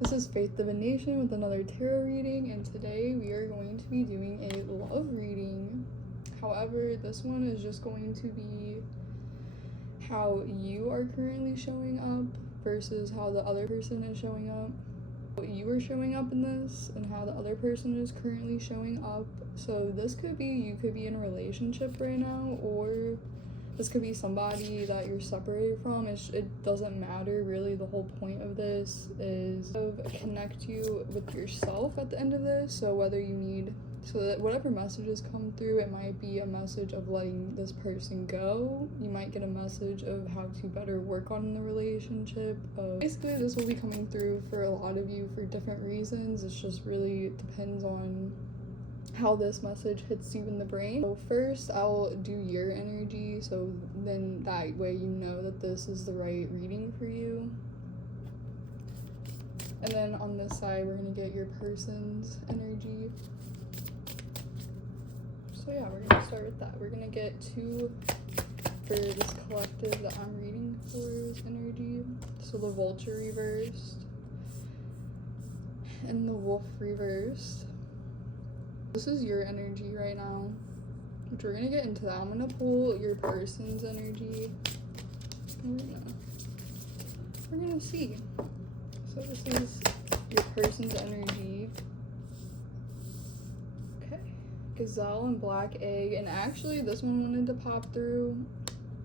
This is Faith Divination with another tarot reading, and today we are going to be doing a love reading. However, this one is just going to be how you are currently showing up versus how the other person is showing up. What you are showing up in this and how the other person is currently showing up. So this could be, you could be in a relationship right now, or this could be somebody that you're separated from. It doesn't matter really. The whole point of this is to connect you with yourself at the end of this. So whether you need, so that whatever messages come through, it might be a message of letting this person go. You might get a message of how to better work on the relationship. Basically, this will be coming through for a lot of you for different reasons. It's just really depends on how this message hits you in the brain. So first I'll do your energy, so then that way you know that this is the right reading for you. And then on this side we're gonna get your person's energy. So yeah, we're gonna start with that. We're gonna get two for this collective that I'm reading for's energy. So the Vulture reversed and the Wolf reversed. This is your energy right now, which we're gonna get into that. I'm gonna pull your person's energy. We're gonna see. So this is your person's energy. Okay, Gazelle and Black Egg, and actually this one wanted to pop through,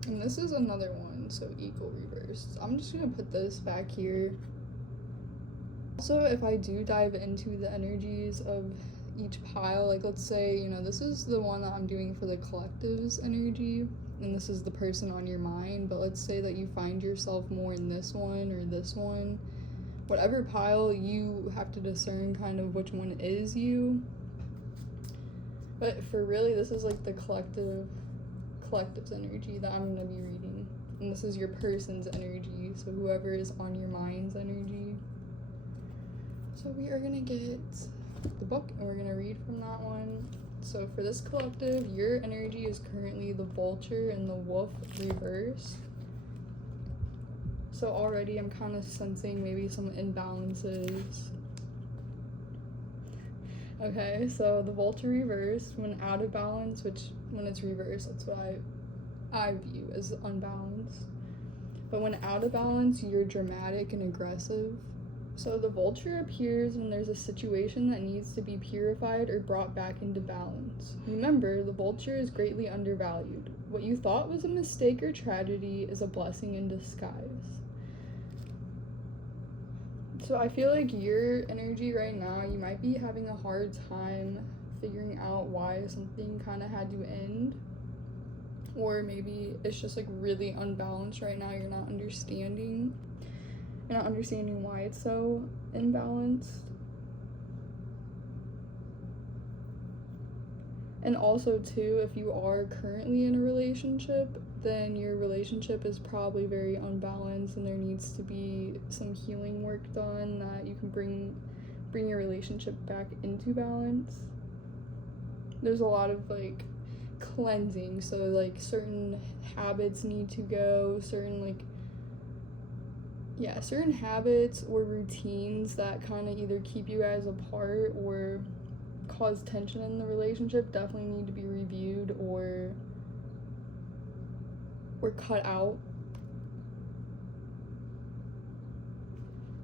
and this is another one. So Eagle reversed. I'm just gonna put this back here. Also, if I do dive into the energies of each pile, like let's say, you know, this is the one that I'm doing for the collective's energy, and this is the person on your mind, but let's say that you find yourself more in this one or this one, whatever pile, you have to discern kind of which one is you. But for really, this is like the collective's energy that I'm going to be reading, and this is your person's energy, so whoever is on your mind's energy. So we are going to get the book and we're gonna read from that one. So for this collective, your energy is currently the Vulture and the Wolf reverse. So already I'm kind of sensing maybe some imbalances. Okay, so the Vulture reverse, when out of balance, which when it's reversed, that's what I view as unbalanced. But when out of balance, you're dramatic and aggressive. So the Vulture appears when there's a situation that needs to be purified or brought back into balance. Remember, the Vulture is greatly undervalued. What you thought was a mistake or tragedy is a blessing in disguise. So I feel like your energy right now, you might be having a hard time figuring out why something kind of had to end. Or maybe it's just like really unbalanced right now. You're not understanding why it's so imbalanced. And also too, if you are currently in a relationship, then your relationship is probably very unbalanced, and there needs to be some healing work done that you can bring your relationship back into balance. There's a lot of like cleansing, so like certain habits need to go, certain habits or routines that kind of either keep you guys apart or cause tension in the relationship definitely need to be reviewed or cut out.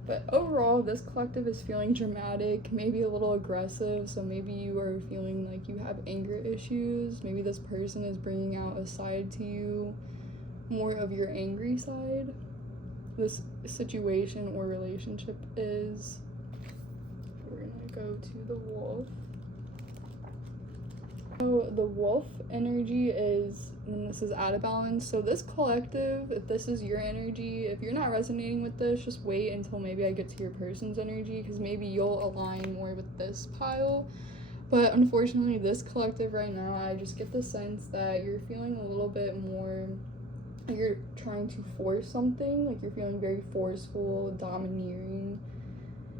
But overall, this collective is feeling dramatic, maybe a little aggressive, so maybe you are feeling like you have anger issues. Maybe this person is bringing out a side to you, more of your angry side. This situation or relationship is. We're gonna go to the Wolf. So the Wolf energy is, and this is out of balance. So this collective, if this is your energy, if you're not resonating with this, just wait until maybe I get to your person's energy, because maybe you'll align more with this pile. But unfortunately, this collective right now, I just get the sense that you're feeling a little bit more, you're trying to force something, like you're feeling very forceful, domineering,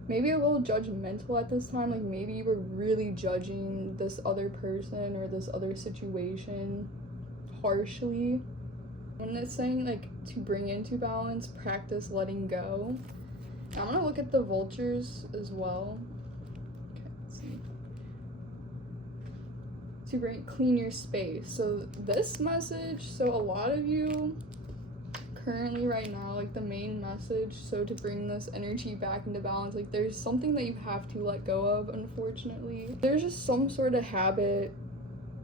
maybe a little judgmental at this time. Like maybe you were really judging this other person or this other situation harshly. When it's saying like to bring into balance, practice letting go. I'm gonna look at the vultures as well. Okay, let's see. To clean your space. So this message, so a lot of you currently right now, like the main message, so to bring this energy back into balance, like there's something that you have to let go of, unfortunately. There's just some sort of habit,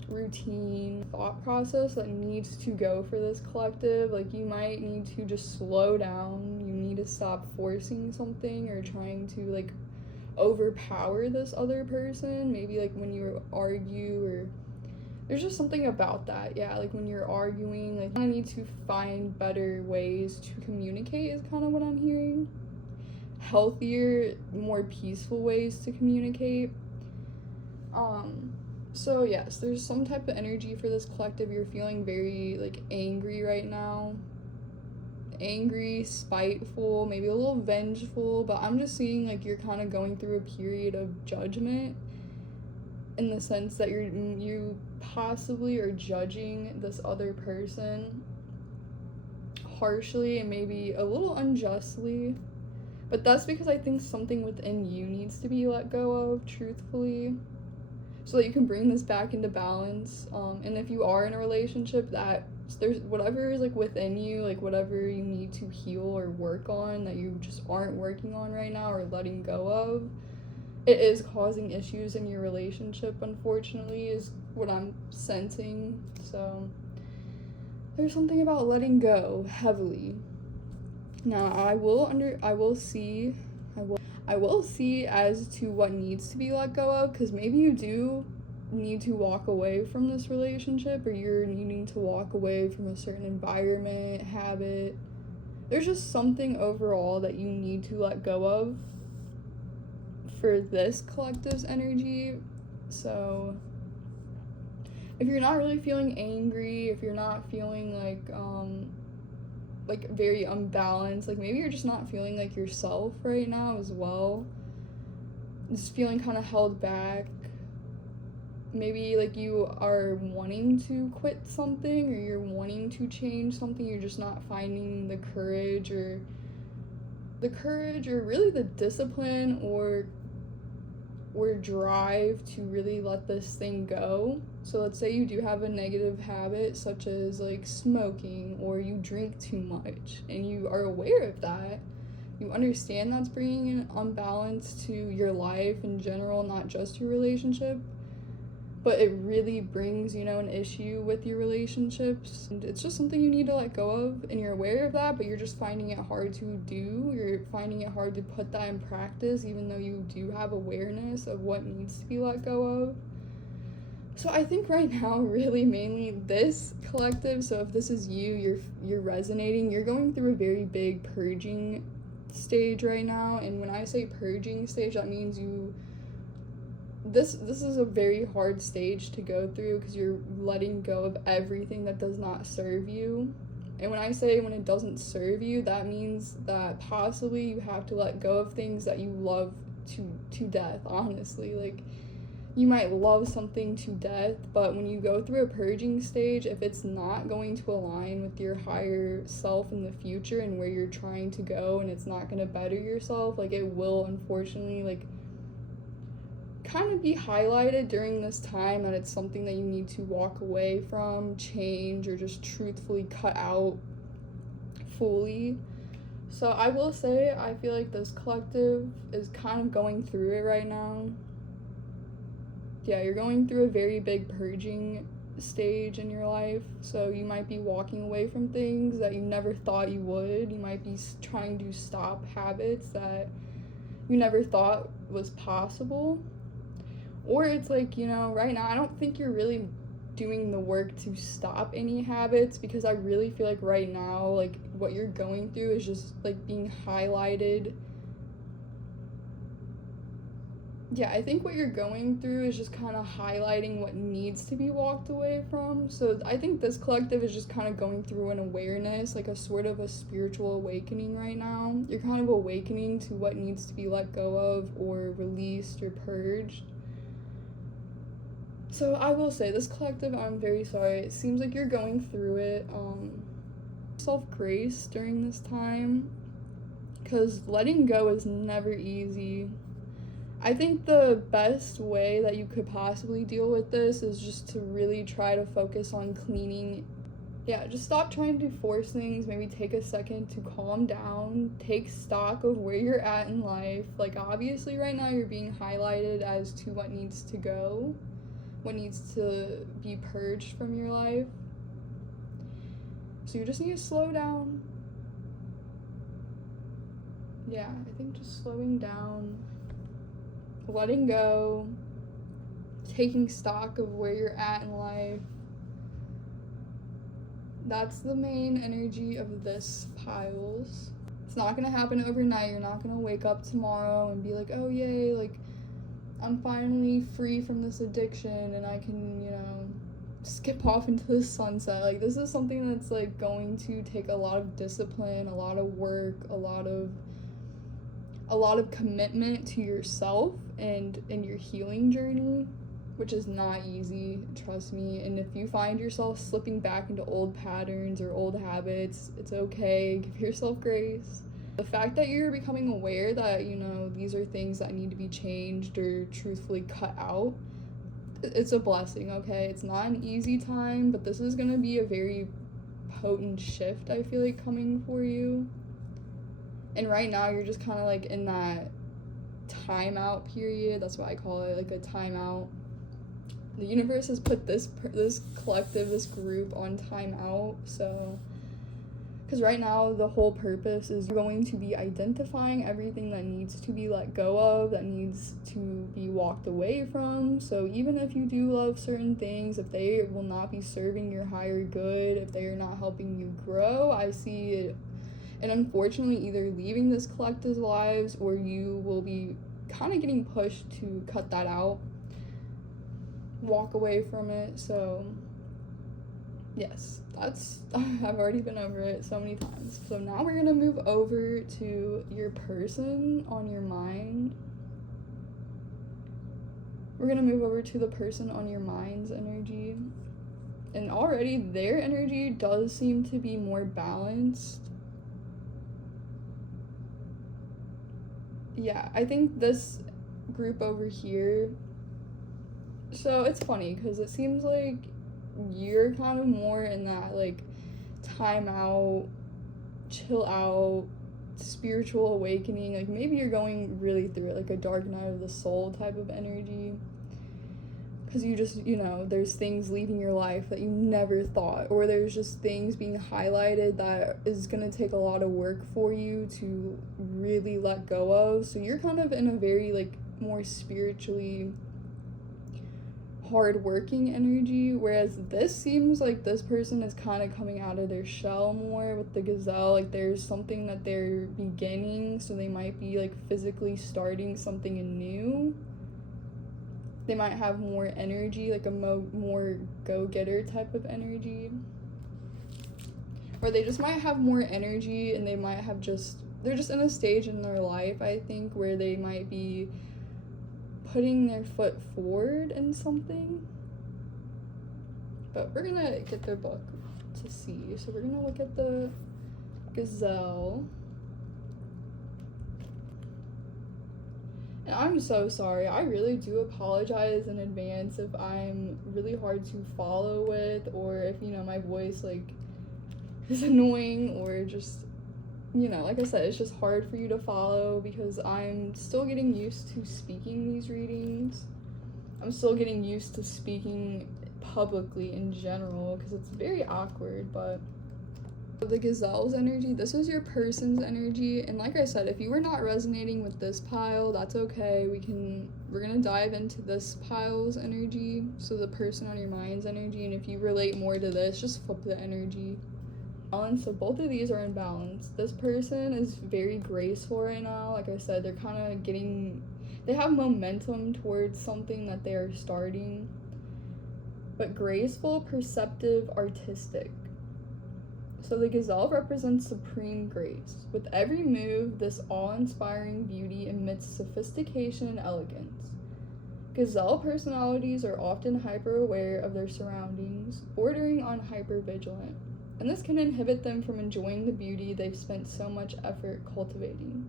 routine, thought process that needs to go for this collective. Like you might need to just slow down. You need to stop forcing something or trying to like overpower this other person. Maybe like when you argue, or there's just something about that. Yeah, like when you're arguing, like I need to find better ways to communicate is kind of what I'm hearing. Healthier, more peaceful ways to communicate. So yes, there's some type of energy for this collective. You're feeling very like angry right now. Angry, spiteful, maybe a little vengeful, but I'm just seeing like you're kind of going through a period of judgment, in the sense that you possibly are judging this other person harshly and maybe a little unjustly. But that's because I think something within you needs to be let go of, truthfully, so that you can bring this back into balance. And if you are in a relationship, that there's whatever is like within you, like whatever you need to heal or work on that you just aren't working on right now or letting go of, it is causing issues in your relationship, unfortunately, is what I'm sensing. So there's something about letting go heavily. Now I will see as to what needs to be let go of, because maybe you do need to walk away from this relationship, or you're needing to walk away from a certain environment, habit. There's just something overall that you need to let go of for this collective's energy. So if you're not really feeling angry, if you're not feeling like very unbalanced, like maybe you're just not feeling like yourself right now as well, just feeling kind of held back, maybe like you are wanting to quit something or you're wanting to change something, you're just not finding the courage or really the discipline or drive to really let this thing go. So let's say you do have a negative habit such as like smoking, or you drink too much and you are aware of that. You understand that's bringing an unbalance to your life in general, not just your relationship, but it really brings, an issue with your relationships. And it's just something you need to let go of, and you're aware of that, but you're just finding it hard to do. You're finding it hard to put that in practice, even though you do have awareness of what needs to be let go of. So I think right now, really mainly this collective, so if this is you, you're resonating, you're going through a very big purging stage right now. And when I say purging stage, that means this is a very hard stage to go through, because you're letting go of everything that does not serve you. And when I say when it doesn't serve you, that means that possibly you have to let go of things that you love to death, honestly. Like, you might love something to death, but when you go through a purging stage, if it's not going to align with your higher self in the future and where you're trying to go, and it's not going to better yourself, like, it will unfortunately, like, kind of be highlighted during this time that it's something that you need to walk away from, change, or just truthfully cut out fully. So I will say, I feel like this collective is kind of going through it right now. Yeah, you're going through a very big purging stage in your life, so you might be walking away from things that you never thought you would. You might be trying to stop habits that you never thought was possible. Or it's like, right now, I don't think you're really doing the work to stop any habits, because I really feel like right now, like, what you're going through is just, like, being highlighted. Yeah, I think what you're going through is just kind of highlighting what needs to be walked away from. So I think this collective is just kind of going through an awareness, like a sort of a spiritual awakening right now. You're kind of awakening to what needs to be let go of or released or purged. So I will say, this collective, I'm very sorry. It seems like you're going through it. Self-grace during this time. because letting go is never easy. I think the best way that you could possibly deal with this is just to really try to focus on cleaning. Yeah, just stop trying to force things. Maybe take a second to calm down, take stock of where you're at in life. Like, obviously right now you're being highlighted as to what needs to go, what needs to be purged from your life. So you just need to slow down. Yeah, I think just slowing down, letting go, taking stock of where you're at in life. That's the main energy of this piles. It's not gonna happen overnight. You're not gonna wake up tomorrow and be like, oh yay, like I'm finally free from this addiction and I can, skip off into the sunset. Like, this is something that's like going to take a lot of discipline, a lot of work, a lot of commitment to yourself and in your healing journey, which is not easy, trust me. And if you find yourself slipping back into old patterns or old habits, it's okay. Give yourself grace. The fact that you're becoming aware that, these are things that need to be changed or truthfully cut out, it's a blessing, okay? It's not an easy time, but this is going to be a very potent shift, I feel like, coming for you. And right now, you're just kind of like in that timeout period. That's what I call it, like a timeout. The universe has put this collective, this group on timeout. So, because right now the whole purpose is going to be identifying everything that needs to be let go of, that needs to be walked away from. So even if you do love certain things, if they will not be serving your higher good, if they are not helping you grow, I see it. And unfortunately, either leaving this collective's lives or you will be kind of getting pushed to cut that out, walk away from it. So yes, I've already been over it so many times. So now we're gonna move over to your person on your mind. We're gonna move over to the person on your mind's energy. And already their energy does seem to be more balanced. Yeah, I think this group over here, so it's funny because it seems like you're kind of more in that like time out, chill out, spiritual awakening. Like maybe you're going really through it, like a dark night of the soul type of energy, because you just, there's things leaving your life that you never thought, or there's just things being highlighted that is going to take a lot of work for you to really let go of. So you're kind of in a very like more spiritually hard-working energy, whereas this seems like this person is kind of coming out of their shell more with the gazelle. Like there's something that they're beginning, so they might be like physically starting something anew. They might have more energy, like a more go-getter type of energy, or they just might have more energy, and they might have they're just in a stage in their life, I think, where they might be putting their foot forward in something. But we're gonna get their book to see. So we're gonna look at the gazelle. And I'm so sorry. I really do apologize in advance if I'm really hard to follow with, or if, my voice, like, is annoying, or just, like I said, it's just hard for you to follow because I'm still getting used to speaking these readings. I'm still getting used to speaking publicly in general because it's very awkward, but the gazelle's energy, this is your person's energy. And like I said, if you were not resonating with this pile, that's okay. We're gonna dive into this pile's energy, so the person on your mind's energy, and if you relate more to this, just flip the energy. So both of these are in balance. This person is very graceful right now. Like I said, they're kind of they have momentum towards something that they are starting, but graceful, perceptive, artistic. So the gazelle represents supreme grace. With every move, this awe-inspiring beauty emits sophistication and elegance. Gazelle personalities are often hyper-aware of their surroundings, bordering on hyper-vigilant. and this can inhibit them from enjoying the beauty they've spent so much effort cultivating.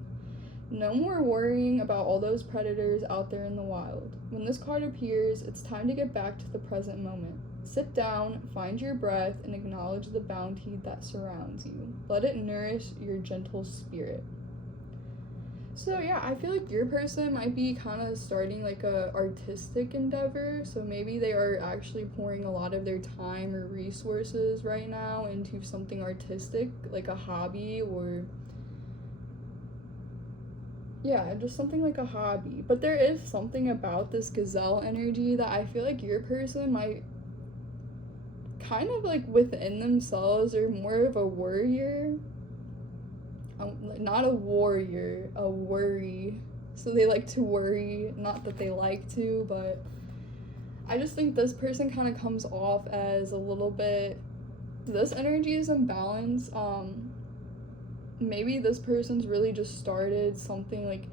No more worrying about all those predators out there in the wild. When this card appears, it's time to get back to the present moment. Sit down, find your breath, and acknowledge the bounty that surrounds you. Let it nourish your gentle spirit. So yeah, I feel like your person might be kind of starting like a artistic endeavor. So maybe they are actually pouring a lot of their time or resources right now into something artistic, like a hobby, or yeah, just something like a hobby. But there is something about this gazelle energy that I feel like your person might kind of like within themselves are more of a warrior. Not a warrior, a worry. So they like to worry, not that they like to, but I just think this person kind of comes off as a little bit, this energy is imbalanced. Maybe this person's really just started something like,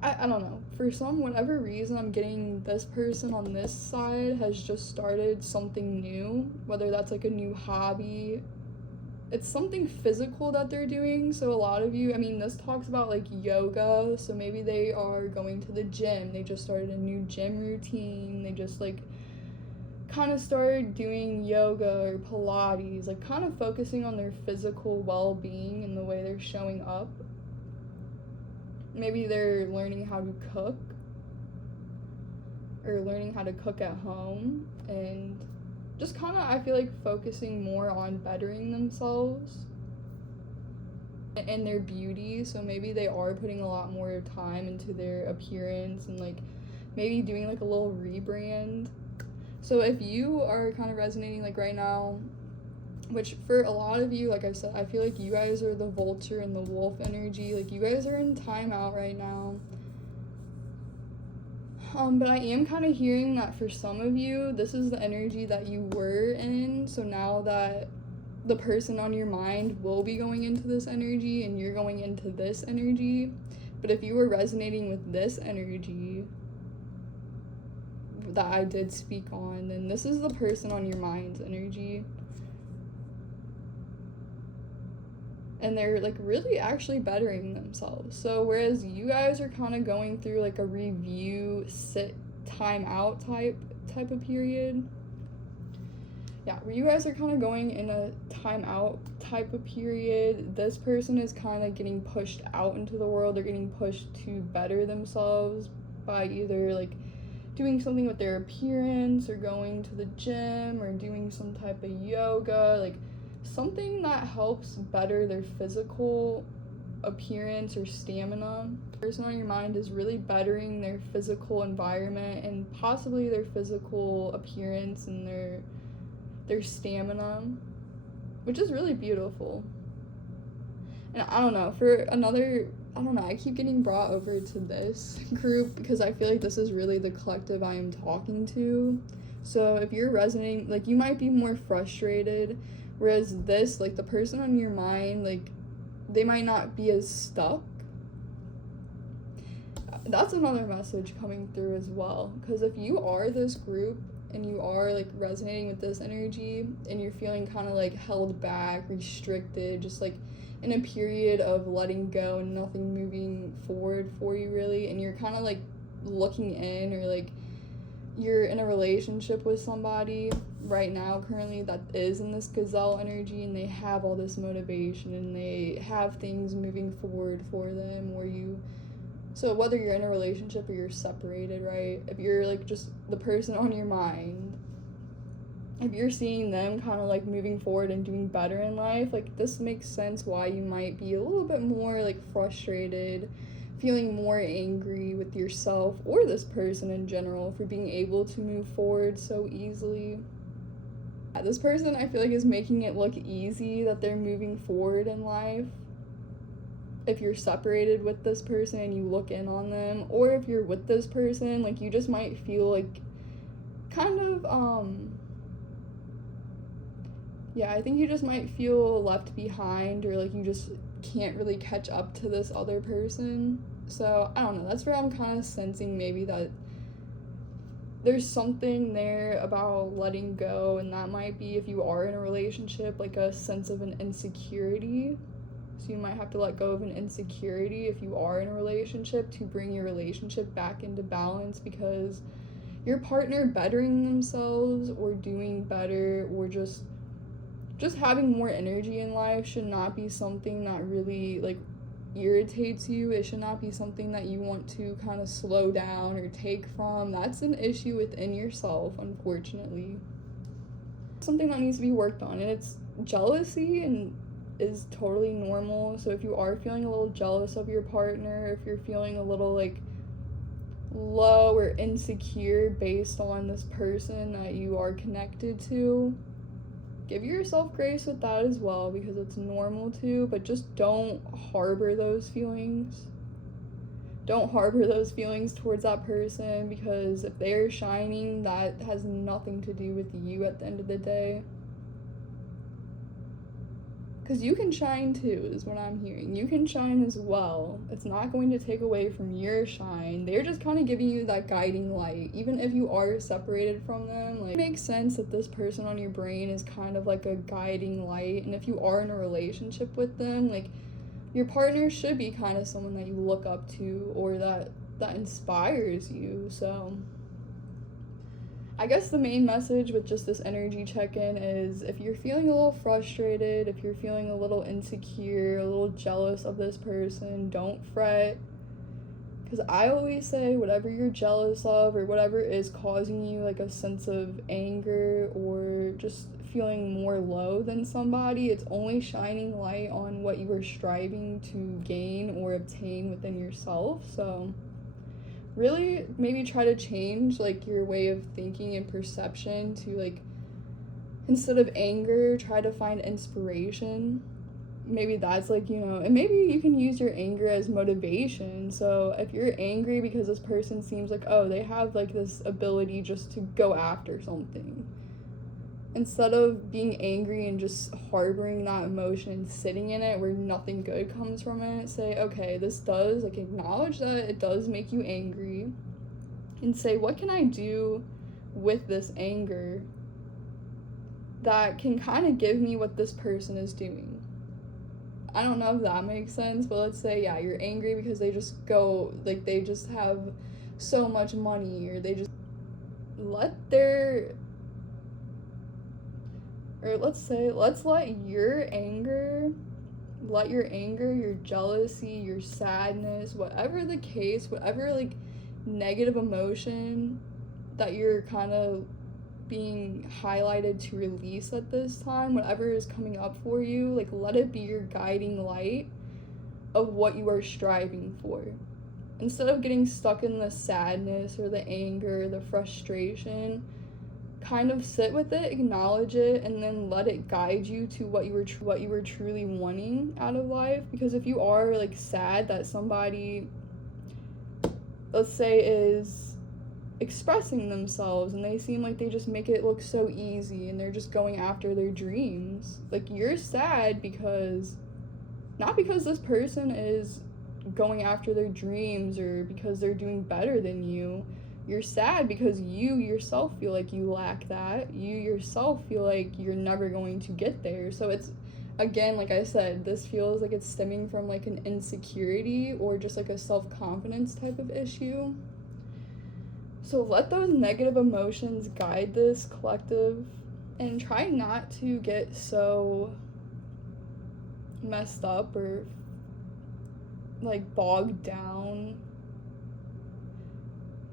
I don't know, for some whatever reason I'm getting this person on this side has just started something new, whether that's like a new hobby. It's something physical that they're doing. So a lot of you, I mean, this talks about like yoga, so maybe they are going to the gym, they just started a new gym routine, they just like kind of started doing yoga or Pilates, like kind of focusing on their physical well-being and the way they're showing up. Maybe they're learning how to cook or learning how to cook at home, and just kind of, I feel like, focusing more on bettering themselves and their beauty. So maybe they are putting a lot more time into their appearance and like maybe doing like a little rebrand. So if you are kind of resonating like right now, which for a lot of you, like I said, I feel like you guys are the vulture and the wolf energy. Like you guys are in timeout right now. But I am kind of hearing that for some of you, this is the energy that you were in. So now that the person on your mind will be going into this energy and you're going into this energy. But if you were resonating with this energy that I did speak on, then this is the person on your mind's energy. And they're like really actually bettering themselves. So whereas you guys are kind of going through like a review, sit, time out type of period. Yeah, where you guys are kind of going in a time out type of period, this person is kind of getting pushed out into the world. They're getting pushed to better themselves by either like doing something with their appearance or going to the gym or doing some type of yoga, like something that helps better their physical appearance or stamina. The person on your mind is really bettering their physical environment and possibly their physical appearance and their stamina, which is really beautiful. And I don't know, for another, I don't know, I keep getting brought over to this group because I feel like this is really the collective I am talking to. So if you're resonating, like you might be more frustrated, whereas this, like the person on your mind, like they might not be as stuck. That's another message coming through as well, because if you are this group and you are like resonating with this energy and you're feeling kind of like held back, restricted, just like in a period of letting go and nothing moving forward for you really, and you're kind of like looking in, or like you're in a relationship with somebody right now currently that is in this gazelle energy and they have all this motivation and they have things moving forward for them, or you, so whether you're in a relationship or you're separated, right, if you're like just the person on your mind, if you're seeing them kind of like moving forward and doing better in life, like this makes sense why you might be a little bit more like frustrated, feeling more angry with yourself or this person in general for being able to move forward so easily. This person, I feel like, is making it look easy that they're moving forward in life. If you're separated with this person and you look in on them, or if you're with this person, like you just might feel like kind of yeah, I think you just might feel left behind, or like you just can't really catch up to this other person. So I don't know, that's where I'm kind of sensing maybe that there's something there about letting go, and that might be, if you are in a relationship, like a sense of an insecurity. So you might have to let go of an insecurity if you are in a relationship to bring your relationship back into balance, because your partner bettering themselves or doing better or just having more energy in life should not be something that really like irritates you. It should not be something that you want to kind of slow down or take from. That's an issue within yourself, unfortunately. Something that needs to be worked on, and it's jealousy, and is totally normal. So if you are feeling a little jealous of your partner, if you're feeling a little like low or insecure based on this person that you are connected to, give yourself grace with that as well, because it's normal to, but just don't harbor those feelings. Don't harbor those feelings towards that person, because if they're shining, that has nothing to do with you at the end of the day. Because you can shine too, is what I'm hearing. You can shine as well. It's not going to take away from your shine. They're just kind of giving you that guiding light. Even if you are separated from them, like, it makes sense that this person on your brain is kind of like a guiding light. And if you are in a relationship with them, like, your partner should be kind of someone that you look up to, or that inspires you. So I guess the main message with just this energy check-in is, if you're feeling a little frustrated, if you're feeling a little insecure, a little jealous of this person, don't fret. Because I always say, whatever you're jealous of or whatever is causing you like a sense of anger or just feeling more low than somebody, it's only shining light on what you were striving to gain or obtain within yourself. So really maybe try to change like your way of thinking and perception to, like, instead of anger, try to find inspiration. Maybe that's like, you know, and maybe you can use your anger as motivation. So if you're angry because this person seems like, oh, they have like this ability just to go after something, instead of being angry and just harboring that emotion and sitting in it where nothing good comes from it, say, okay, this does, like, acknowledge that it does make you angry, and say, what can I do with this anger that can kind of give me what this person is doing? I don't know if that makes sense, but let's say, yeah, you're angry because they just go, like, they just have so much money, or they just let's let your anger, your jealousy, your sadness, whatever the case, whatever like negative emotion that you're kind of being highlighted to release at this time, whatever is coming up for you, like, let it be your guiding light of what you are striving for. Instead of getting stuck in the sadness or the anger, the frustration, kind of sit with it, acknowledge it, and then let it guide you to what you were truly wanting out of life. Because if you are like sad that somebody, let's say, is expressing themselves and they seem like they just make it look so easy and they're just going after their dreams, like, you're sad because, not because this person is going after their dreams or because they're doing better than you. You're sad because you yourself feel like you lack that. You yourself feel like you're never going to get there. So it's, again, like I said, this feels like it's stemming from like an insecurity or just like a self-confidence type of issue. So let those negative emotions guide this collective, and try not to get so messed up or like bogged down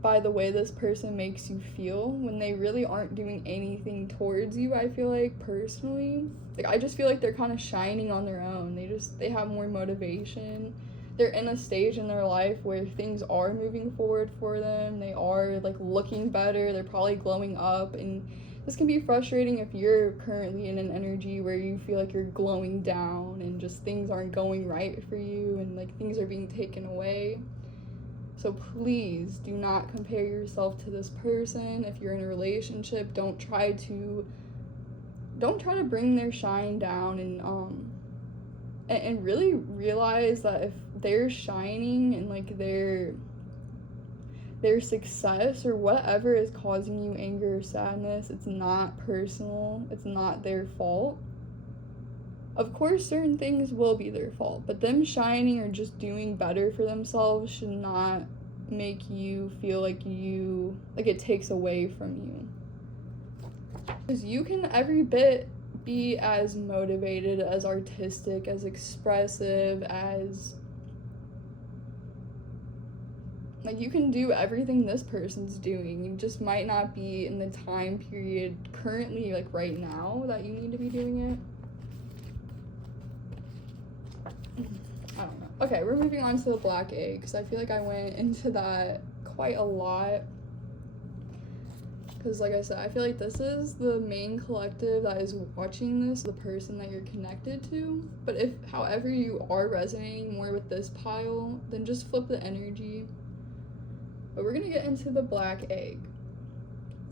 by the way this person makes you feel when they really aren't doing anything towards you. I feel like, personally, like, I just feel like they're kind of shining on their own. They have more motivation. They're in a stage in their life where things are moving forward for them. They are like looking better. They're probably glowing up, and this can be frustrating if you're currently in an energy where you feel like you're glowing down and just things aren't going right for you and like things are being taken away. So please do not compare yourself to this person. If you're in a relationship, don't try to bring their shine down, and really realize that if they're shining and like they're their success or whatever is causing you anger or sadness, it's not personal, it's not their fault. Of course, certain things will be their fault, but them shining or just doing better for themselves should not make you feel like it takes away from you. Because you can every bit be as motivated, as artistic, as expressive, as like you can do everything this person's doing. You just might not be in the time period currently, like right now, that you need to be doing it. I don't know. Okay, we're moving on to the black egg, because I feel like I went into that quite a lot. Because like I said, I feel like this is the main collective that is watching this, the person that you're connected to. But if, however, you are resonating more with this pile, then just flip the energy. But we're gonna get into the black egg.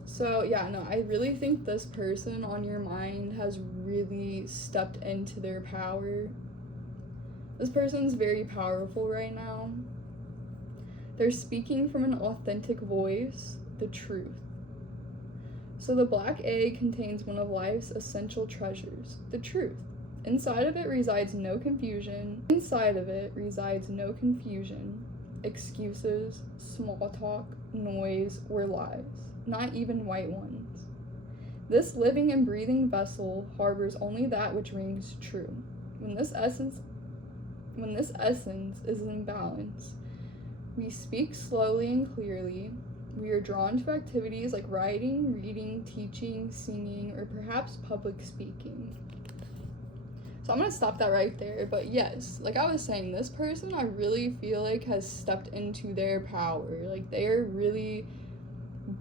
So yeah, no, I really think this person on your mind has really stepped into their power. This person's very powerful right now. They're speaking from an authentic voice, the truth. So the black egg contains one of life's essential treasures, the truth. Inside of it resides no confusion. Excuses, small talk, noise, or lies, not even white ones. This living and breathing vessel harbors only that which rings true. When this essence is in balance, we speak slowly and clearly. We are drawn to activities like writing, reading, teaching, singing, or perhaps public speaking. So I'm gonna stop that right there, but yes, like I was saying, this person I really feel like has stepped into their power. Like they are really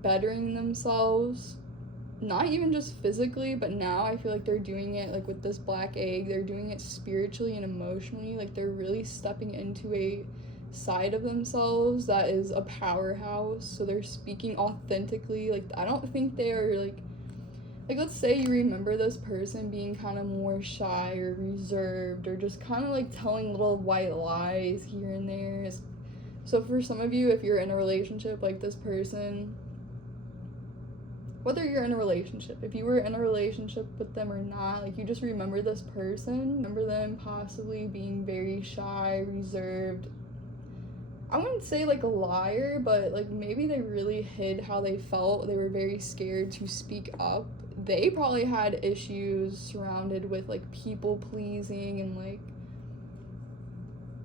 bettering themselves, not even just physically, but now I feel like they're doing it like with this black egg, they're doing it spiritually and emotionally. Like they're really stepping into a side of themselves that is a powerhouse. So they're speaking authentically. Like I don't think they are like let's say you remember this person being kind of more shy or reserved or just kind of like telling little white lies here and there. So for some of you, if you're in a relationship like this person, whether you're in a relationship, if you were in a relationship with them or not, like you just remember this person, remember them possibly being very shy, reserved. I wouldn't say like a liar, but like maybe they really hid how they felt. They were very scared to speak up. They probably had issues surrounded with like people pleasing and like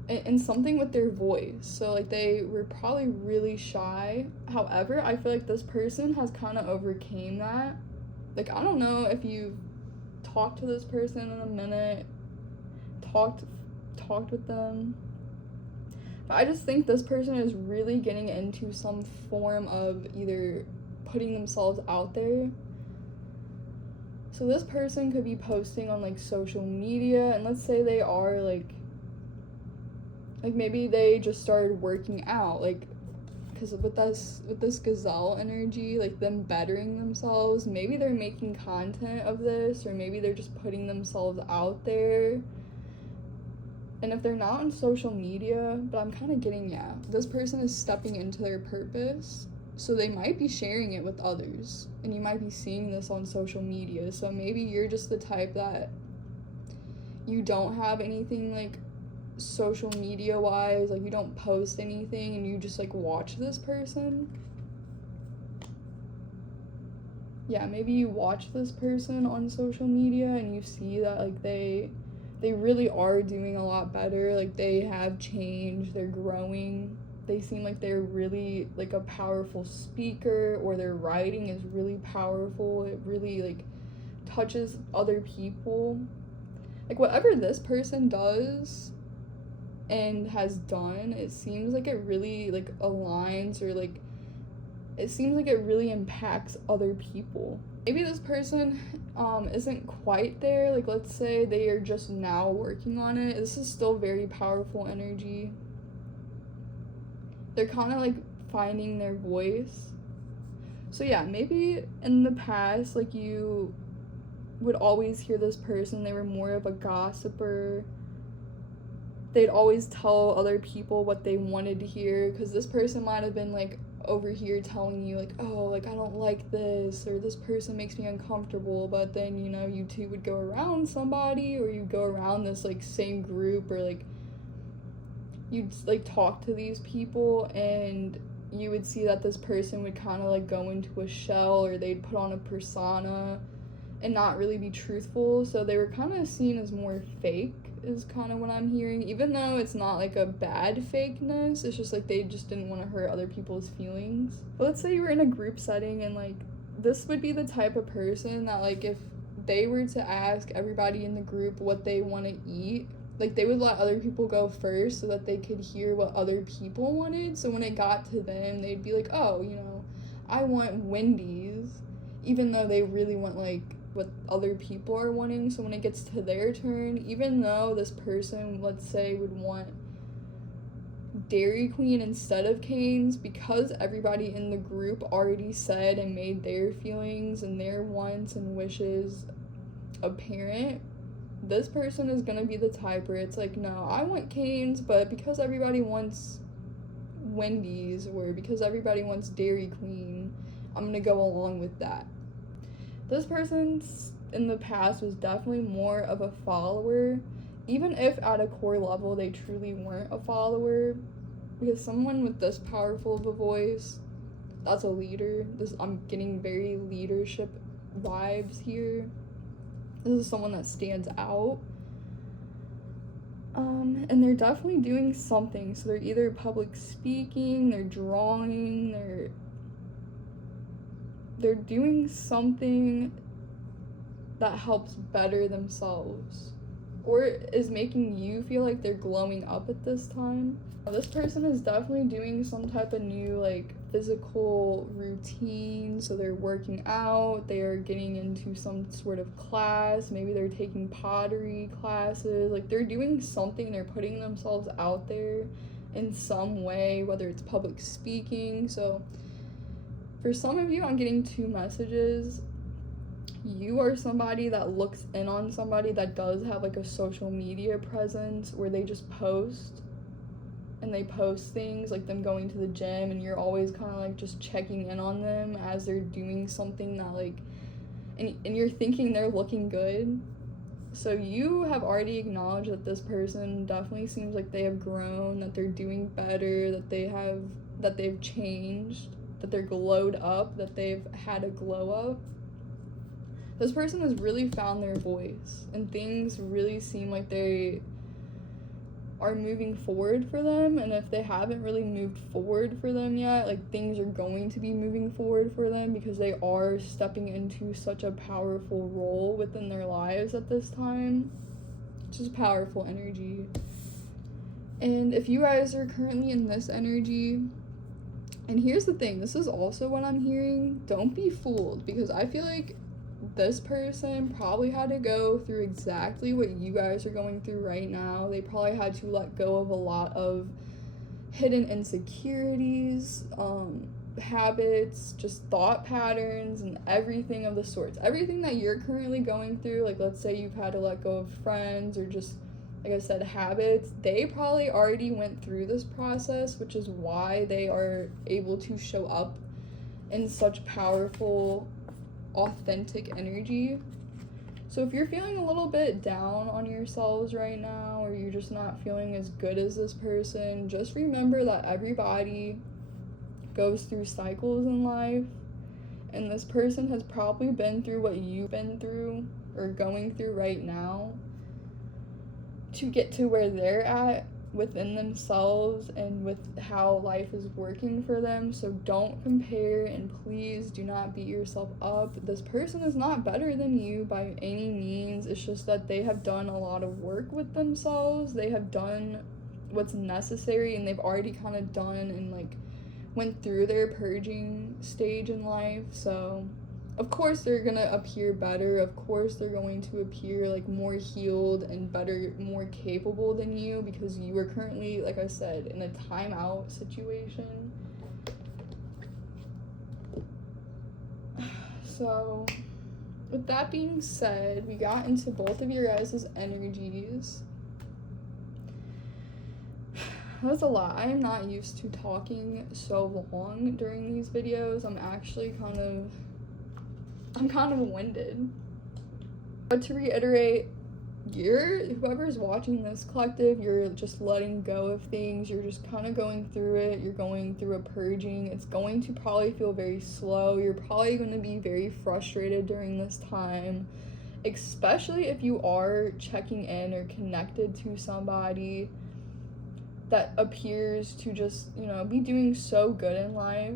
and something with their voice. So like they were probably really shy. However, I feel like this person has kind of overcame that. Like I don't know if you've talked to this person in a minute, talked with them. I just think this person is really getting into some form of either putting themselves out there. So this person could be posting on like social media, and let's say they are like maybe they just started working out, like because with this gazelle energy, like them bettering themselves, maybe they're making content of this, or maybe they're just putting themselves out there. And if they're not on social media, but I'm kind of getting, yeah, this person is stepping into their purpose. So they might be sharing it with others. And you might be seeing this on social media. So maybe you're just the type that you don't have anything like social media wise. Like you don't post anything and you just like watch this person. Yeah, maybe you watch this person on social media and you see that like they really are doing a lot better. Like they have changed, they're growing, they seem like they're really like a powerful speaker, or their writing is really powerful. It really like touches other people. Like whatever this person does and has done, it seems like it really like aligns, or like it seems like it really impacts other people. Maybe this person isn't quite there. Like let's say they are just now working on it. This is still very powerful energy. They're kind of like finding their voice. So yeah, maybe in the past, like you would always hear this person, they were more of a gossiper. They'd always tell other people what they wanted to hear, because this person might have been like over here telling you, like, oh, like, I don't like this, or this person makes me uncomfortable, but then, you know, you two would go around somebody, or you go around this, like, same group, or, like, you'd, like, talk to these people, and you would see that this person would kind of, like, go into a shell, or they'd put on a persona and not really be truthful, so they were kind of seen as more fake, is kind of what I'm hearing, even though it's not, like, a bad fakeness, it's just, like, they just didn't want to hurt other people's feelings. But let's say you were in a group setting, and, like, this would be the type of person that, like, if they were to ask everybody in the group what they want to eat, like, they would let other people go first so that they could hear what other people wanted, so when it got to them, they'd be like, oh, you know, I want Wendy's, even though they really want, like, what other people are wanting. So when it gets to their turn, even though this person, let's say, would want Dairy Queen instead of Cane's, because everybody in the group already said and made their feelings and their wants and wishes apparent, this person is gonna be the type where it's like, no, I want Cane's, but because everybody wants Wendy's, or because everybody wants Dairy Queen, I'm gonna go along with that. This person in the past was definitely more of a follower, even if at a core level they truly weren't a follower, because someone with this powerful of a voice, that's a leader. I'm getting very leadership vibes here. This is someone that stands out. And they're definitely doing something. So they're either public speaking, they're drawing, they're doing something that helps better themselves, or is making you feel like they're glowing up at this time. This person is definitely doing some type of new, like, physical routine, so they're working out, they are getting into some sort of class, maybe they're taking pottery classes, like, they're doing something, they're putting themselves out there in some way, whether it's public speaking. So for some of you, I'm getting two messages. You are somebody that looks in on somebody that does have, like, a social media presence where they just post, and they post things like them going to the gym, and you're always kind of, like, just checking in on them as they're doing something that, like, and you're thinking they're looking good. So you have already acknowledged that this person definitely seems like they have grown, that they're doing better, that they've changed, that they're glowed up, that they've had a glow up. This person has really found their voice, and things really seem like they are moving forward for them, and if they haven't really moved forward for them yet, like, things are going to be moving forward for them because they are stepping into such a powerful role within their lives at this time. It's just powerful energy. And if you guys are currently in this energy, and here's the thing, this is also what I'm hearing, don't be fooled, because I feel like this person probably had to go through exactly what you guys are going through right now. They probably had to let go of a lot of hidden insecurities, habits, just thought patterns, and everything of the sorts. Everything that you're currently going through, like, let's say you've had to let go of friends, or just, like I said, habits, they probably already went through this process, which is why they are able to show up in such powerful, authentic energy. So if you're feeling a little bit down on yourselves right now, or you're just not feeling as good as this person, just remember that everybody goes through cycles in life, and this person has probably been through what you've been through or going through right now to get to where they're at within themselves and with how life is working for them. So don't compare, and please do not beat yourself up. This person is not better than you by any means. It's just that they have done a lot of work with themselves. They have done what's necessary, and they've already kind of done and, like, went through their purging stage in life. So of course they're gonna appear better, of course they're going to appear, like, more healed and better, more capable than you, because you are currently, like I said, in a timeout situation. So with that being said, we got into both of your guys' energies. that was a lot. I am not used to talking so long during these videos. I'm actually kind of winded. But to reiterate, whoever's watching this collective, you're just letting go of things. You're just kind of going through it. You're going through a purging. It's going to probably feel very slow. You're probably going to be very frustrated during this time, especially if you are checking in or connected to somebody that appears to just, be doing so good in life.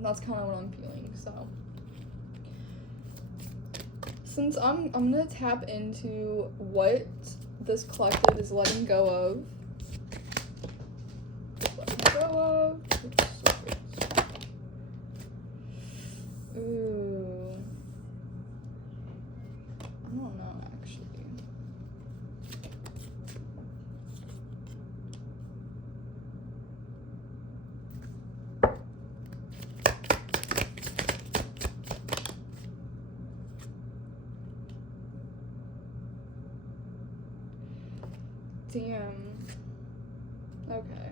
That's kind of what I'm feeling. So since I'm gonna tap into what this collective is letting go of. Ooh. I don't know, actually. Damn. Okay.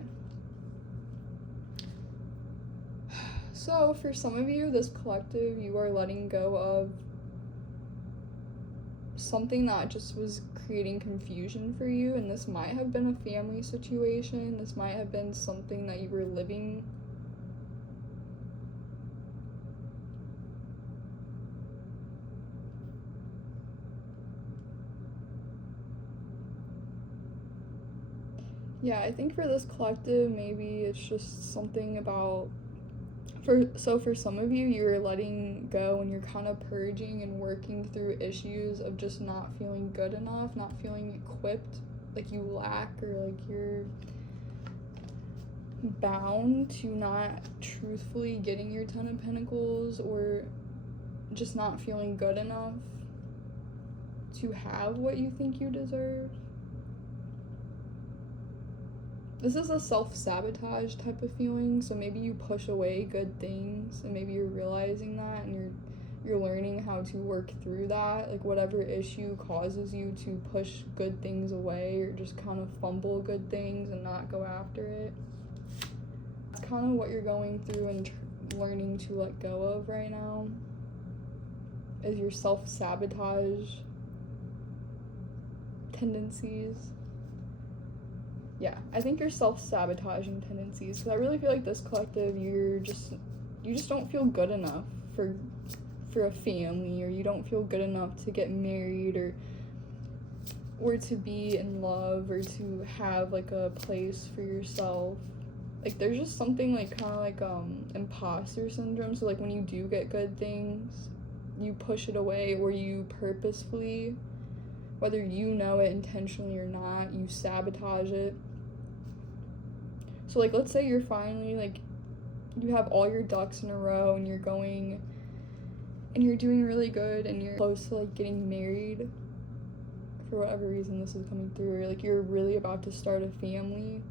So, for some of you, this collective, you are letting go of something that just was creating confusion for you, and this might have been a family situation. This might have been something that you were living. Yeah, I think for this collective, maybe it's just something about, for some of you, you're letting go and you're kind of purging and working through issues of just not feeling good enough, not feeling equipped, like you lack, or like you're bound to not truthfully getting your 10 of Pentacles, or just not feeling good enough to have what you think you deserve. This is a self-sabotage type of feeling, so maybe you push away good things, and maybe you're realizing that, and you're learning how to work through that. Like, whatever issue causes you to push good things away, or just kind of fumble good things and not go after it. It's kind of what you're going through and learning to let go of right now, is your self-sabotage tendencies. Yeah, I think your self-sabotaging tendencies, because I really feel like this collective, you just don't feel good enough for a family, or you don't feel good enough to get married, or to be in love, or to have like a place for yourself. Like, there's just something like kind of like imposter syndrome. So like when you do get good things, you push it away, or you purposefully, whether you know it intentionally or not, you sabotage it. So like, let's say you're finally like, you have all your ducks in a row, and you're going and you're doing really good, and you're close to like getting married, for whatever reason this is coming through, or like you're really about to start a family.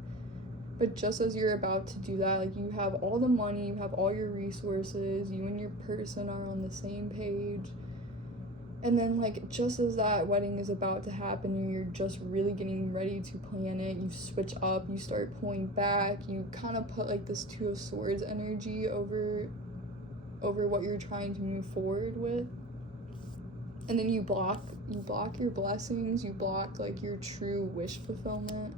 But just as you're about to do that, like, you have all the money, you have all your resources, you and your person are on the same page. And then, like, just as that wedding is about to happen, and you're just really getting ready to plan it, you switch up, you start pulling back, you kind of put, like, this Two of Swords energy over what you're trying to move forward with. And then you block your blessings, you block, like, your true wish fulfillment.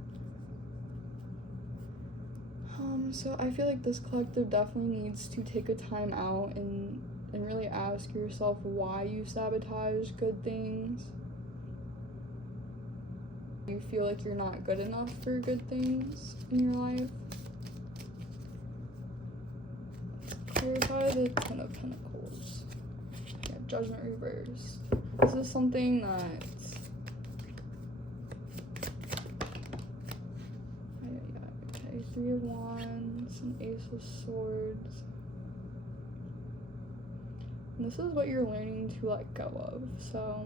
So I feel like this collective definitely needs to take a time out and really ask yourself why you sabotage good things. You feel like you're not good enough for good things in your life. Clarify the Ten of Pentacles. Yeah, Judgment reversed. This is something that Three of Wands and Ace of Swords. And this is what you're learning to let go of. So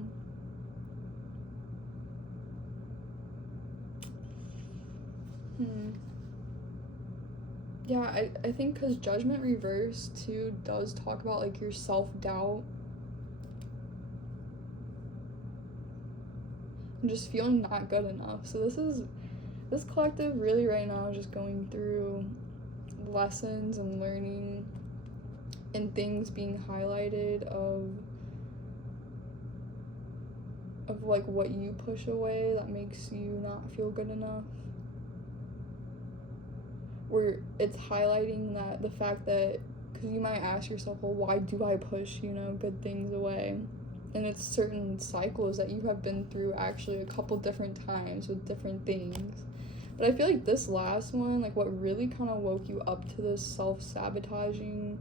yeah, I think because Judgment reversed too does talk about like your self-doubt and just feeling not good enough. So this is, This collective really right now is just going through lessons and learning and things being highlighted of like what you push away that makes you not feel good enough. Where it's highlighting that the fact that, because you might ask yourself, well, why do I push, good things away? And it's certain cycles that you have been through actually a couple different times with different things. But I feel like this last one, like what really kind of woke you up to this self-sabotaging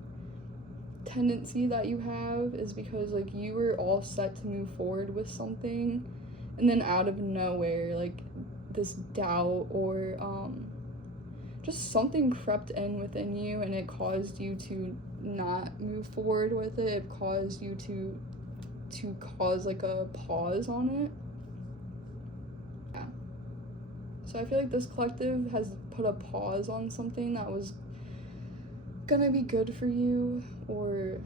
tendency that you have is because like you were all set to move forward with something, and then out of nowhere, like this doubt or just something crept in within you and it caused you to not move forward with it. It caused you to cause like a pause on it. Yeah. So I feel like this collective has put a pause on something that was gonna be good for you, or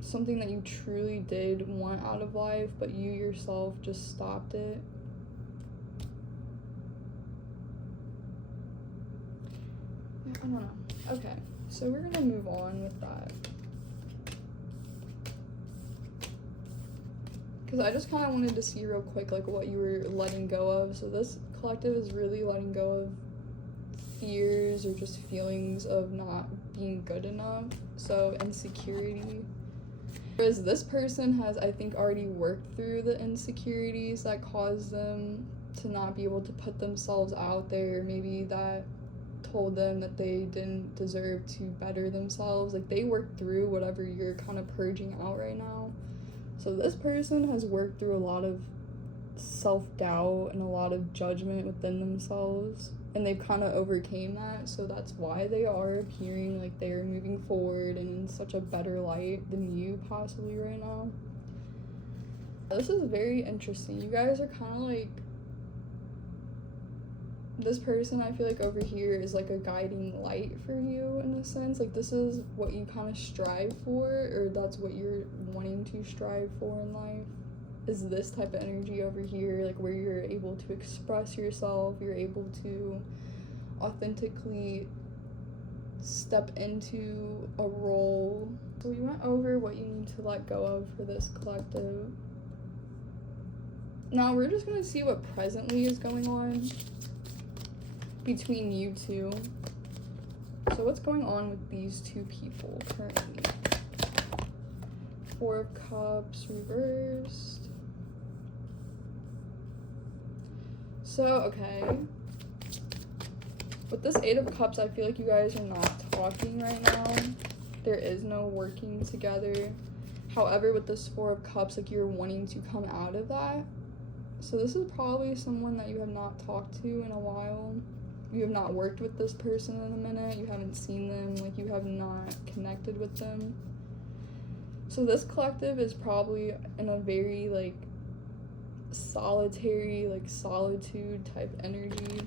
something that you truly did want out of life, but you yourself just stopped it. I don't know. Okay, so we're gonna move on with that. Because I just kind of wanted to see real quick like what you were letting go of. So this collective is really letting go of fears or just feelings of not being good enough. So insecurity. Whereas this person has, I think, already worked through the insecurities that caused them to not be able to put themselves out there. Maybe that told them that they didn't deserve to better themselves. Like they worked through whatever you're kind of purging out right now. So this person has worked through a lot of self-doubt and a lot of judgment within themselves, and they've kind of overcame that. So that's why they are appearing like they're moving forward and in such a better light than you possibly right now. This is very interesting. You guys are kind of like, this person I feel like over here is like a guiding light for you in a sense. Like this is what you kind of strive for, or that's what you're wanting to strive for in life, is this type of energy over here, like where you're able to express yourself, you're able to authentically step into a role. So we went over what you need to let go of for this collective. Now we're just gonna see what presently is going on between you two. So what's going on with these two people currently? Four of Cups reversed. So, okay. With this Eight of Cups, I feel like you guys are not talking right now. There is no working together. However, with this Four of Cups, like you're wanting to come out of that. So this is probably someone that you have not talked to in a while. You have not worked with this person in a minute. You haven't seen them. Like you have not connected with them. So this collective is probably in a very like solitary, like solitude type energy.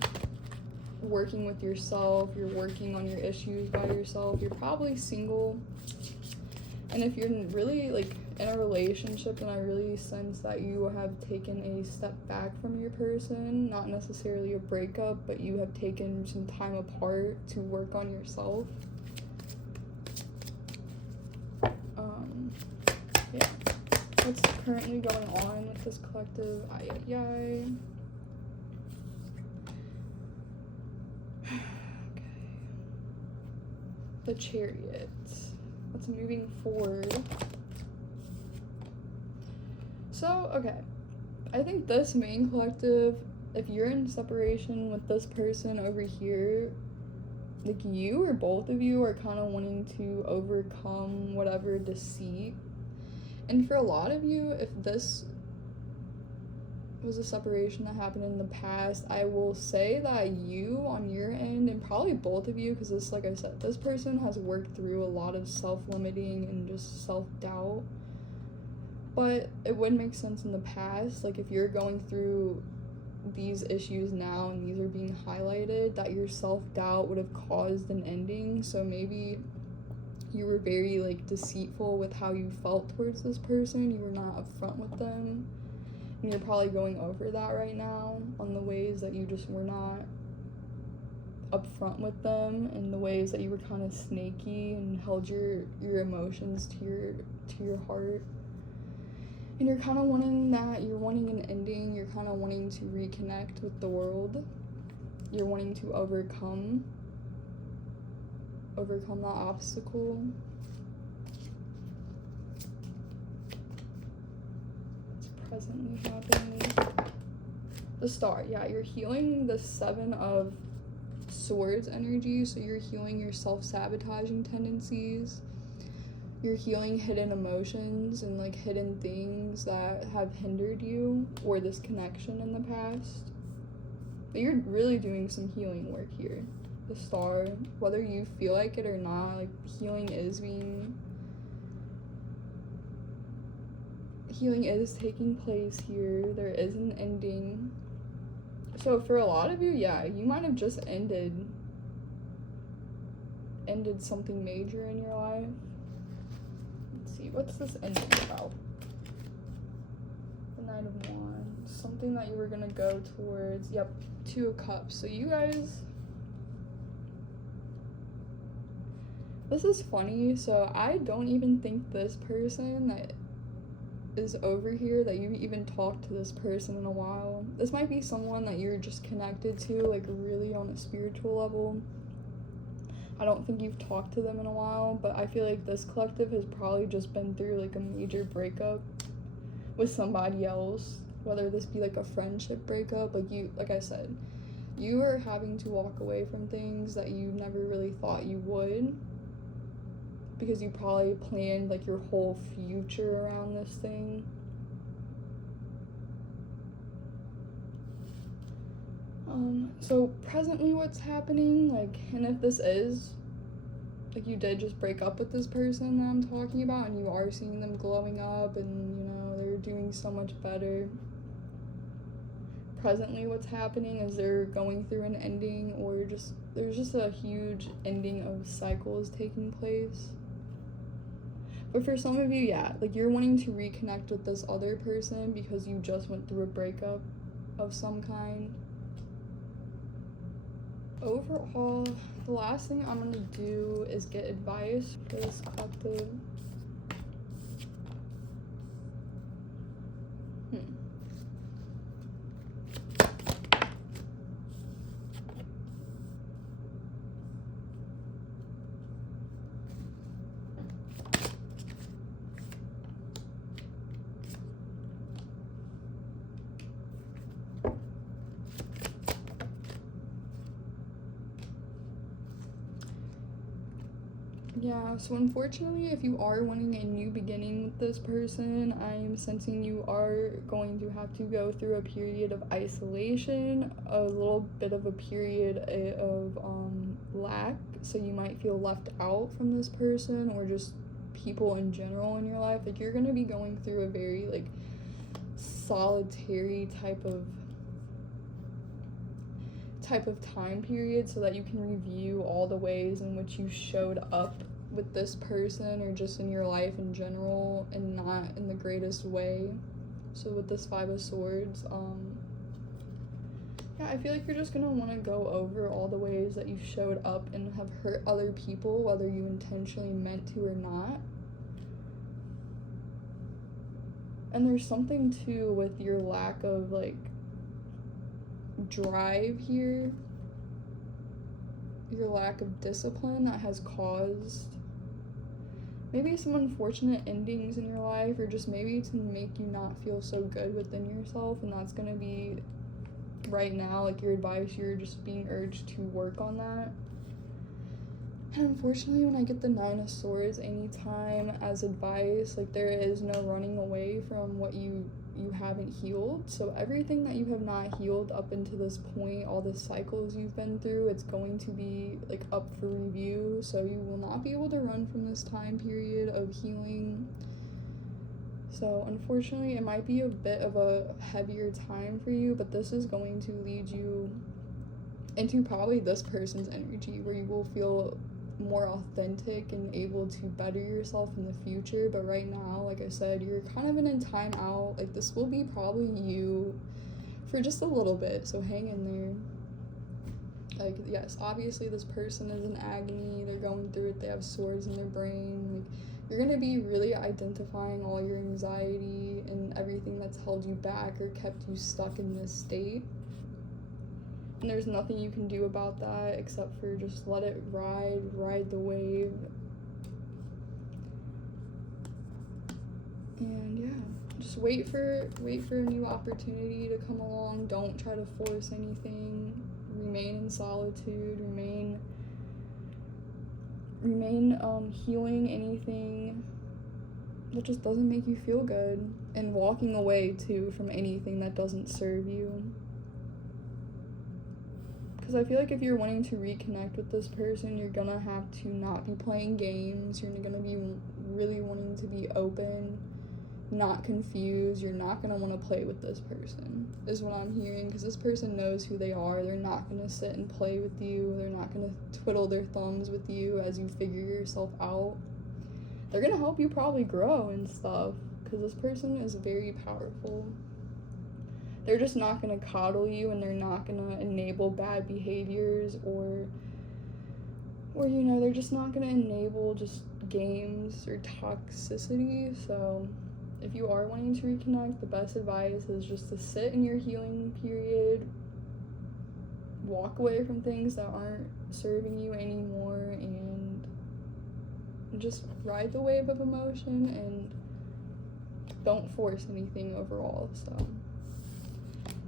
Working with yourself. You're working on your issues by yourself. You're probably single. And if you're really like in a relationship, then I really sense that you have taken a step back from your person. Not necessarily a breakup, but you have taken some time apart to work on yourself. Yeah. What's currently going on with this collective? Ay, ay, ay. Okay. The Chariot. What's moving forward? So, okay. I think this main collective, if you're in separation with this person over here, like you or both of you are kind of wanting to overcome whatever deceit. And for a lot of you, if this was a separation that happened in the past, I will say that you on your end, and probably both of you, because this, like I said, this person has worked through a lot of self-limiting and just self-doubt. But it would make sense in the past, like if you're going through these issues now and these are being highlighted, that your self-doubt would have caused an ending. So maybe you were very like deceitful with how you felt towards this person. You were not upfront with them. And you're probably going over that right now on the ways that you just were not upfront with them, and the ways that you were kind of snaky and held your emotions to your heart. And you're kind of wanting that, you're wanting an ending, you're kind of wanting to reconnect with the world. You're wanting to overcome that obstacle. It's presently happening. The Star, yeah, you're healing the 7 of Swords energy, so you're healing your self-sabotaging tendencies. You're healing hidden emotions and like hidden things that have hindered you or this connection in the past. But you're really doing some healing work here. The Star, whether you feel like it or not, like healing is taking place here. There is an ending. So for a lot of you, yeah, you might have just ended something major in your life. Let's see, what's this ending about? The Knight of Wands, something that you were gonna go towards. Yep, 2 of Cups. So you guys, this is funny. So I don't even think this person that is over here, that you've even talked to this person in a while. This might be someone that you're just connected to, like really on a spiritual level. I don't think you've talked to them in a while, but I feel like this collective has probably just been through like a major breakup with somebody else, whether this be like a friendship breakup. Like I said, you are having to walk away from things that you never really thought you would, because you probably planned like your whole future around this thing. So presently what's happening, like, and if this is, like, you did just break up with this person that I'm talking about, and you are seeing them glowing up, and, you know, they're doing so much better. Presently what's happening is they're going through an ending, or there's just a huge ending of cycles taking place. But for some of you, yeah, like you're wanting to reconnect with this other person because you just went through a breakup of some kind. Overall, the last thing I'm gonna do is get advice for this collective. Yeah, so unfortunately, if you are wanting a new beginning with this person, I'm sensing you are going to have to go through a period of isolation, a little bit of a period of lack, so you might feel left out from this person or just people in general in your life. Like, you're going to be going through a very, like, solitary type of time period, so that you can review all the ways in which you showed up with this person or just in your life in general and not in the greatest way. So with this 5 of Swords, yeah, I feel like you're just gonna want to go over all the ways that you showed up and have hurt other people, whether you intentionally meant to or not. And there's something too with your lack of like drive here, your lack of discipline, that has caused maybe some unfortunate endings in your life, or just maybe to make you not feel so good within yourself. And that's going to be right now, like, your advice. You're just being urged to work on that. And unfortunately, when I get the 9 of Swords anytime as advice, like, there is no running away from what you haven't healed. So everything that you have not healed up until this point, all the cycles you've been through, it's going to be like up for review. So you will not be able to run from this time period of healing. So unfortunately, it might be a bit of a heavier time for you, but this is going to lead you into probably this person's energy, where you will feel more authentic and able to better yourself in the future. But right now, like I said, you're kind of in a timeout. Like, this will be probably you for just a little bit, so hang in there. Like, yes, obviously this person is in agony, they're going through it, they have swords in their brain. Like, you're gonna be really identifying all your anxiety and everything that's held you back or kept you stuck in this state. And there's nothing you can do about that except for just let it ride the wave. And yeah, just wait for a new opportunity to come along. Don't try to force anything. Remain in solitude. Remain healing anything that just doesn't make you feel good, and walking away too from anything that doesn't serve you. Because I feel like if you're wanting to reconnect with this person, you're gonna have to not be playing games. You're gonna be really wanting to be open, not confused. You're not gonna want to play with this person, is what I'm hearing, because this person knows who they are. They're not gonna sit and play with you. They're not gonna twiddle their thumbs with you as you figure yourself out. They're gonna help you probably grow and stuff, because this person is very powerful. They're just not going to coddle you, and they're not going to enable bad behaviors or you know, they're just not going to enable just games or toxicity. So if you are wanting to reconnect, the best advice is just to sit in your healing period, walk away from things that aren't serving you anymore, and just ride the wave of emotion and don't force anything overall. So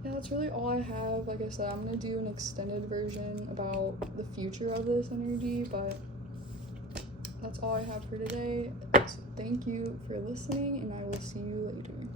yeah, that's really all I have. Like I said, I'm going to do an extended version about the future of this energy, but that's all I have for today. So thank you for listening, and I will see you later.